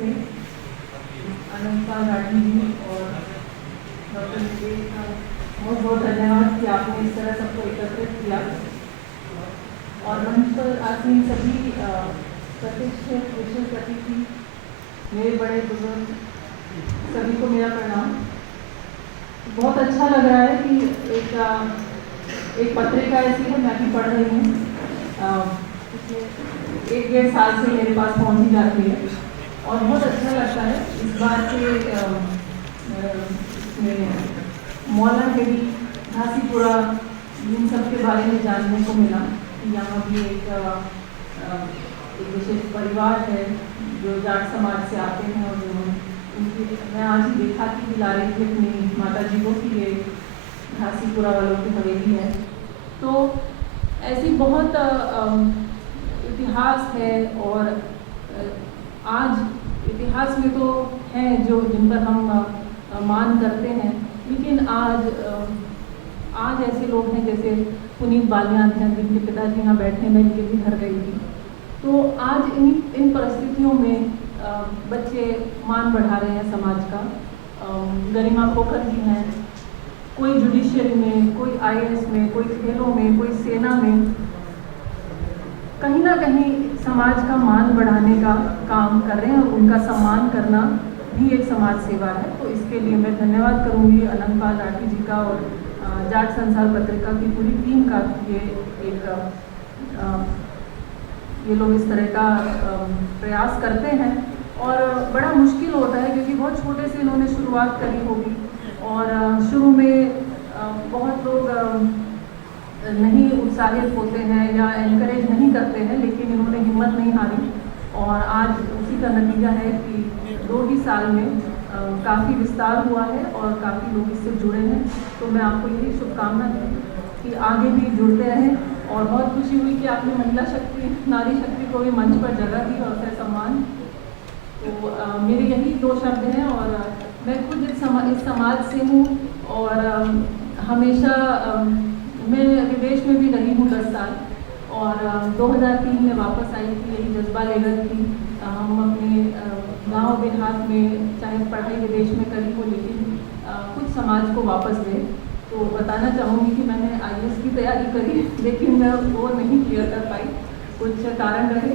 से अनंता राठी जी और डॉक्टर निदेश का बहुत बहुत धन्यवाद कि आपने इस तरह सबको एकत्रित किया। और मंच पर आसीन सभी प्रतिष्ठित विशेष अतिथि, मेरे बड़े बुजुर्ग, सभी को मेरा प्रणाम। बहुत अच्छा लग रहा है कि एक पत्रिका ऐसी है, मैं भी पढ़ रही हूँ, 1-1.5 साल से मेरे पास पहुँची जाती है और बहुत अच्छा लगता है। इस बार के मौलाना हेडी घासीपुरा इन सब के बारे में जानने को मिला कि यहाँ भी एक विशेष परिवार है जो जाट समाज से आते हैं और जो उनकी मैं आज ही देखा कि दिला रही थी अपनी माता जी को कि ये घासीपुरा वालों की हवेली है। तो ऐसी बहुत इतिहास है और आज इतिहास में तो हैं जो जिन पर हम मान करते हैं, लेकिन आज ऐसे लोग हैं जैसे पुनीत बालियान हैं जिनके पिताजी यहाँ बैठे, मैं इनके भी घर गई थी। तो आज इन परिस्थितियों में बच्चे मान बढ़ा रहे हैं समाज का। गरिमा खोखर जी हैं, कोई जुडिशियरी में, कोई IAS में, कोई खेलों में, कोई सेना में, कहीं ना कहीं समाज का मान बढ़ाने का काम कर रहे हैं और उनका सम्मान करना भी एक समाज सेवा है। तो इसके लिए मैं धन्यवाद करूंगी अनंतपाल राठी जी का और जाट संसार पत्रिका की पूरी टीम का। ये लोग इस तरह का प्रयास करते हैं और बड़ा मुश्किल होता है क्योंकि बहुत छोटे से इन्होंने शुरुआत करी होगी और शुरू में बहुत लोग नहीं उत्साहित होते हैं या एनकरेज नहीं करते हैं, लेकिन इन्होंने हिम्मत नहीं हारी और आज उसी का नतीजा है कि 2 ही साल में काफ़ी विस्तार हुआ है और काफ़ी लोग इससे जुड़े हैं। तो मैं आपको यही शुभकामना दूँ कि आगे भी जुड़ते रहें। और बहुत खुशी हुई कि आपने महिला शक्ति, नारी शक्ति को भी मंच पर जगह दी और उसका सम्मान। तो मेरे यही 2 शब्द हैं और मैं खुद इस समाज से हूँ और हमेशा मैं विदेश में भी रही हूँ 10 साल और 2003 में वापस आई थी, यही जज्बा लेकर थी। हम अपने गांव देहात में चाहे पढ़ाई विदेश में करी हो, लेकिन कुछ समाज को वापस दे। तो बताना चाहूँगी कि मैंने IAS की तैयारी करी, लेकिन मैं वो नहीं क्लियर कर पाई, कुछ कारण रहे।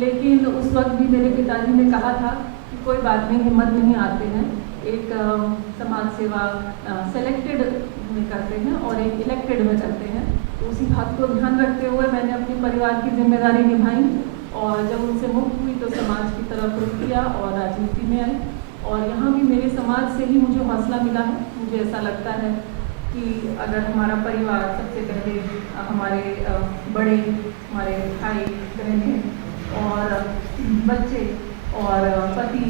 लेकिन उस वक्त भी मेरे पिताजी ने कहा था कि कोई बात नहीं, हिम्मत नहीं आते हैं, एक समाज सेवा सेलेक्टेड में करते हैं और एक इलेक्टेड में करते हैं। तो उसी बात को ध्यान रखते हुए मैंने अपने परिवार की जिम्मेदारी निभाई और जब उनसे मुक्त हुई तो समाज की तरफ रुख किया और राजनीति में आई। और यहाँ भी मेरे समाज से ही मुझे हौसला मिला है। मुझे ऐसा लगता है कि अगर हमारा परिवार, सबसे पहले हमारे बड़े, हमारे भाई बहनें और बच्चे और पति,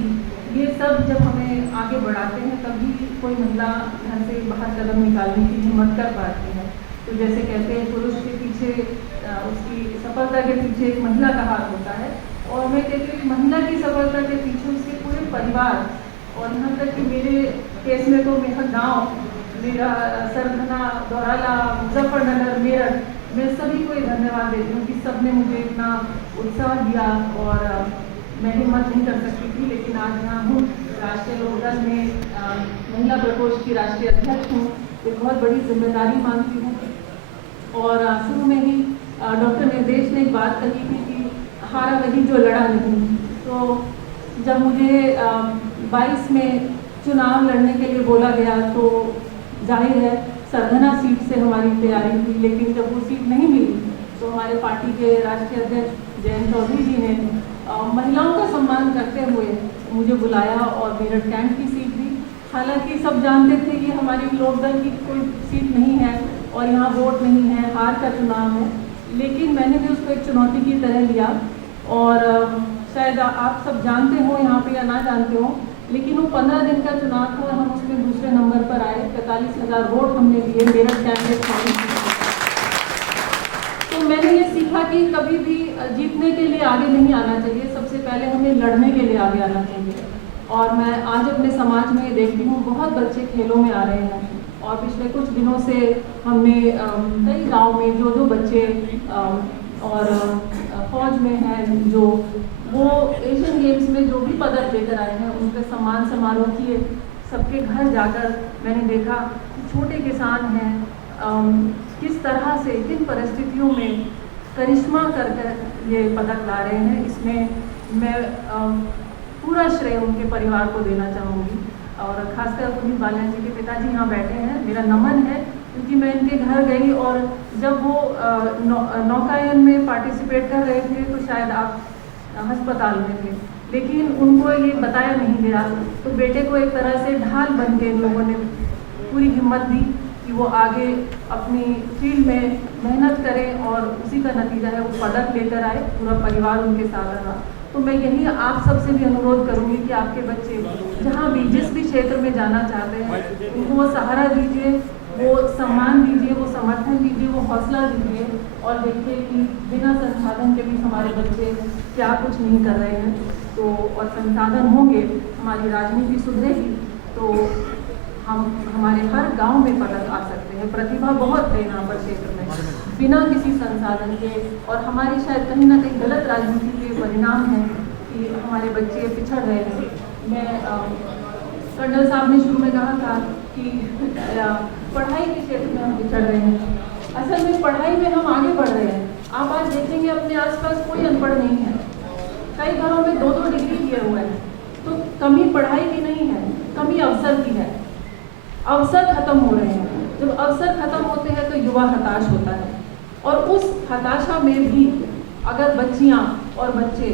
ये सब जब हमें आगे बढ़ाते हैं तभी कोई महिला घर से बाहर कदम निकालने की हिम्मत कर पाती है। तो जैसे कहते हैं पुरुष के पीछे, उसकी सफलता के पीछे एक महिला का हाथ होता है और मैं कहती हूँ महिला की सफलता के पीछे उसके पूरे परिवार और यहाँ तक कि मेरे केस में तो मेरा गाँव, मेरा सरधना, दौराला, मुजफ्फरनगर, मेरठ, मैं सभी को धन्यवाद देती हूँ कि सबने मुझे इतना उत्साह दिया और मैं हिम्मत नहीं कर सकती थी, लेकिन आज यहाँ हूँ। राष्ट्रीय लोकदल में महिला प्रकोष्ठ की राष्ट्रीय अध्यक्ष हूँ। एक बहुत बड़ी जिम्मेदारी मानती हूँ और शुरू में ही डॉक्टर निर्देश ने एक बात कही थी कि हारा वही जो लड़ा नहीं। तो जब मुझे 22 में चुनाव लड़ने के लिए बोला गया तो जाहिर है सरधना सीट से हमारी तैयारी थी, लेकिन जब वो सीट नहीं मिली तो हमारे पार्टी के राष्ट्रीय अध्यक्ष जयंत चौधरी जी ने महिलाओं का सम्मान करते हुए मुझे बुलाया और मेरठ कैंट की सीट दी। हालांकि सब जानते थे कि हमारी लोकदल की कोई सीट नहीं है और यहाँ वोट नहीं है, हार का चुनाव है, लेकिन मैंने भी उसको एक चुनौती की तरह लिया। और शायद आप सब जानते हो यहाँ पे या ना जानते हो, लेकिन वो 15 दिन का चुनाव था और हम उसमें दूसरे नंबर पर आए। 45,000 वोट हमने दिए मेरठ कैंडिडेट। तो मैंने ये सीखा कि कभी भी जीतने के लिए आगे नहीं आना चाहिए, सबसे पहले हमें लड़ने के लिए आगे आना चाहिए। और मैं आज अपने समाज में देखती हूँ बहुत बच्चे खेलों में आ रहे हैं और पिछले कुछ दिनों से हमने कई गांव में जो बच्चे और फौज में हैं, जो वो एशियन गेम्स में जो भी पदक लेकर आए हैं उनके सम्मान समारोह किए। सबके घर जाकर मैंने देखा कि छोटे किसान हैं, किस तरह से किन परिस्थितियों में करिश्मा कर कर ये पदक ला रहे हैं। इसमें मैं पूरा श्रेय उनके परिवार को देना चाहूँगी और खासकर पुनीत बालियान जी के पिताजी यहाँ बैठे हैं, मेरा नमन है, क्योंकि मैं इनके घर गई और जब वो नौकायन में पार्टिसिपेट कर रहे थे तो शायद आप अस्पताल में थे, लेकिन उनको ये बताया नहीं गया। तो बेटे को एक तरह से ढाल बन के इन लोगों ने पूरी हिम्मत दी कि वो आगे अपनी फील्ड में मेहनत करें और उसी का नतीजा है वो पदक लेकर आए, पूरा परिवार उनके साथ रहा। तो मैं यही आप सबसे भी अनुरोध करूंगी कि आपके बच्चे जहाँ भी जिस भी क्षेत्र में जाना चाहते हैं उनको वो सहारा दीजिए, वो सम्मान दीजिए, वो समर्थन दीजिए, वो हौसला दीजिए और देखिए कि बिना संसाधन के भी हमारे बच्चे क्या कुछ नहीं कर रहे हैं। तो और संसाधन होंगे, हमारी राजनीति सुधरेगी तो हम हमारे हर गांव में पदक आ सकते हैं। प्रतिभा बहुत है यहाँ पर क्षेत्र में, बिना किसी संसाधन के। और हमारी शायद कहीं ना कहीं गलत राजनीति के परिणाम है कि हमारे बच्चे पिछड़ रहे हैं। मैं कर्नल साहब ने शुरू में कहा था कि पढ़ाई के क्षेत्र में हम पिछड़ रहे हैं। असल में पढ़ाई में हम आगे बढ़ रहे हैं। आप आज देखेंगे अपने आसपास कोई अनपढ़ नहीं है, कई घरों में 2-2 डिग्री किए हुए हैं। तो कमी पढ़ाई की नहीं है, कमी अवसर की है। अवसर खत्म हो रहे हैं। जब अवसर खत्म होते हैं तो युवा हताश होता है और उस हताशा में भी अगर बच्चियां और बच्चे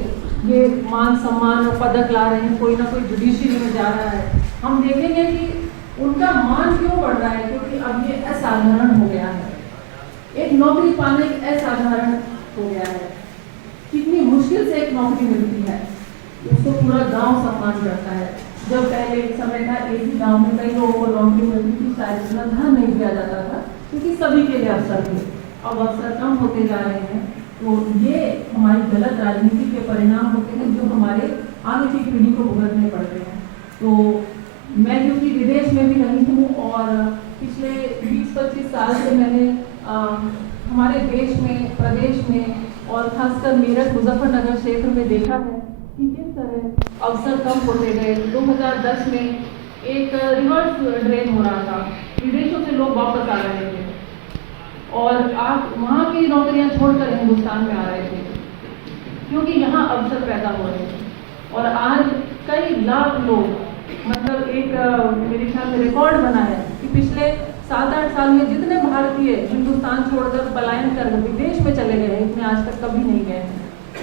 ये मान सम्मान और पदक ला रहे हैं, कोई ना कोई जुडिशरी में जा रहा है, हम देखेंगे कि उनका मान क्यों बढ़ रहा है, क्योंकि अब ये असाधारण हो गया है। एक नौकरी पाने असाधारण हो गया है। कितनी मुश्किल से एक नौकरी मिलती है, उसको पूरा गांव सम्मान करता है। जब पहले एक समय था एक ही गांव में कई लोगों को नौकरी मिलती थी, शायद इतना ध्यान नहीं दिया जाता था क्योंकि सभी के लिए अवसर थे। अब अवसर कम होते जा रहे हैं। तो ये हमारी गलत राजनीति के परिणाम होते हैं जो हमारे आगे की पीढ़ी को भुगतने पड़ते हैं। तो मैं क्योंकि विदेश में भी रही हूँ और पिछले 20-25 साल से मैंने हमारे देश में, प्रदेश में और खासकर मेरठ मुजफ्फरनगर क्षेत्र में देखा है कि किस तरह अवसर कम होते गए। 2010 में एक रिवर्स ड्रेन हो रहा था, विदेशों से लोग वापस आ रहे थे और आज वहाँ की नौकरियाँ छोड़कर हिंदुस्तान में आ रहे थे क्योंकि यहाँ अवसर पैदा हो रहे थे। और आज कई लाख लोग, मतलब एक मेरे ख्याल में रिकॉर्ड बना है कि पिछले 7-8 साल में जितने भारतीय हिंदुस्तान छोड़कर पलायन कर विदेश में चले गए हैं, इतने आज तक कभी नहीं गए हैं।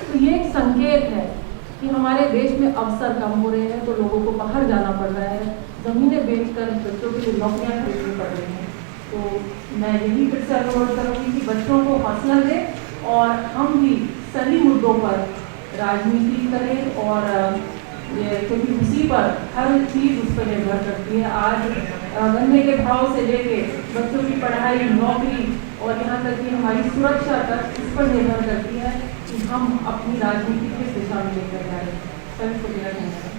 तो ये एक संकेत है कि हमारे देश में अवसर कम हो रहे हैं, तो लोगों को बाहर जाना पड़ रहा है, ज़मीनें बेचकर बच्चों के लिए नौकरियाँ खरीदनी पड़ रही हैं। तो मैं यही फिर से अनुरोध करूँगी कि बच्चों को हौसला दें और हम भी सभी मुद्दों पर राजनीति करें और क्योंकि उसी पर हर चीज़ उस पर निर्भर करती है। आज गन्ने के भाव से लेके बच्चों की पढ़ाई, नौकरी और यहाँ तक कि हमारी सुरक्षा तक इस पर निर्भर करती है कि हम अपनी राजनीति किस दिशा में लेकर जाएं। सभी को मेरा धन्यवाद।